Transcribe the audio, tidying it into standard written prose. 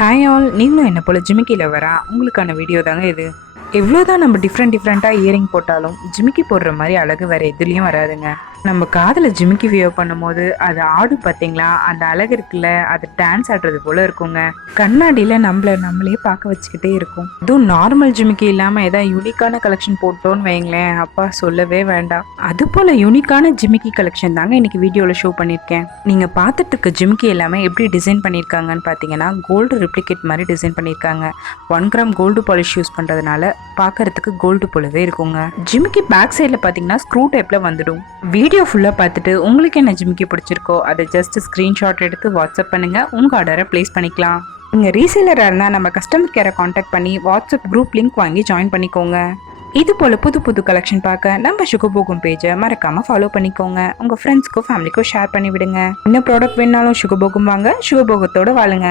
Hi all, நீங்களும் என்ன போல் ஜிமிக்கி லவரா? உங்களுக்கான வீடியோ தாங்க இது. எவ்வளோதான் நம்ம டிஃப்ரெண்ட்டாக இயரிங் போட்டாலும் ஜிமிக்கி போடுற மாதிரி அழகு வேறு எதுலேயும் வராதுங்க. நம்ம காதில் ஜிமிக்கி வியர் பண்ணும்போது அது ஆடும் பார்த்தீங்களா, அந்த அழகு இருக்குல்ல, அது டான்ஸ் ஆடுறது போல் இருக்குங்க. கண்ணாடியில் நம்மளே பார்க்க வச்சுக்கிட்டே இருக்கும். இதுவும் நார்மல் ஜிமிக்கி இல்லாமல் ஏதாவது யூனிக்கான கலெக்ஷன் போட்டோன்னு வைங்களேன், அப்பா சொல்லவே வேண்டாம். அது போல் யூனிக்கான ஜிமிக்கி கலெக்ஷன் தாங்க இன்னைக்கு வீடியோவில் ஷோ பண்ணியிருக்கேன். நீங்கள் பார்த்துட்டு இருக்க ஜிமிக்கி எல்லாமே எப்படி டிசைன் பண்ணியிருக்காங்கன்னு பார்த்தீங்கன்னா, கோல்டு ரிப்ளிகேட் மாதிரி டிசைன் பண்ணியிருக்காங்க. 1 கிராம் கோல்டு பாலிஷ் யூஸ் பண்ணுறதுனால பார்க்கறதுக்கு கோல்டு போலவே இருக்குங்க. ஜிமிக்கி பேக் சைடில் பார்த்தீங்கன்னா ஸ்க்ரூ டைப்பில் வந்துடும். வீடியோ ஃபுல்லாக பார்த்துட்டு உங்களுக்கு என்ன ஜிமிக்கி பிடிச்சிருக்கோ அதை ஜஸ்ட் ஸ்க்ரீன்ஷாட் எடுத்து வாட்ஸ்அப் பண்ணுங்கள், உங்கள் ஆர்டரை ப்ளேஸ் பண்ணிக்கலாம். நீங்கள் ரீசேலராக இருந்தால் நம்ம கஸ்டமர் கேரை காண்டாக்ட் பண்ணி வாட்ஸ்அப் குரூப் லிங்க் வாங்கி ஜாயின் பண்ணிக்கோங்க. இது போல் புது கலெக்ஷன் பார்க்க நம்ம சுகபோகம் பேஜை மறக்காமல் ஃபாலோ பண்ணிக்கோங்க. உங்கள் ஃப்ரெண்ட்ஸ்க்கோ ஃபேமிலிக்கோ ஷேர் பண்ணி விடுங்க. என்ன ப்ராடக்ட் வேணாலும் சுகபோகம் வாங்க, சுகபோகத்தோடு வாழுங்க.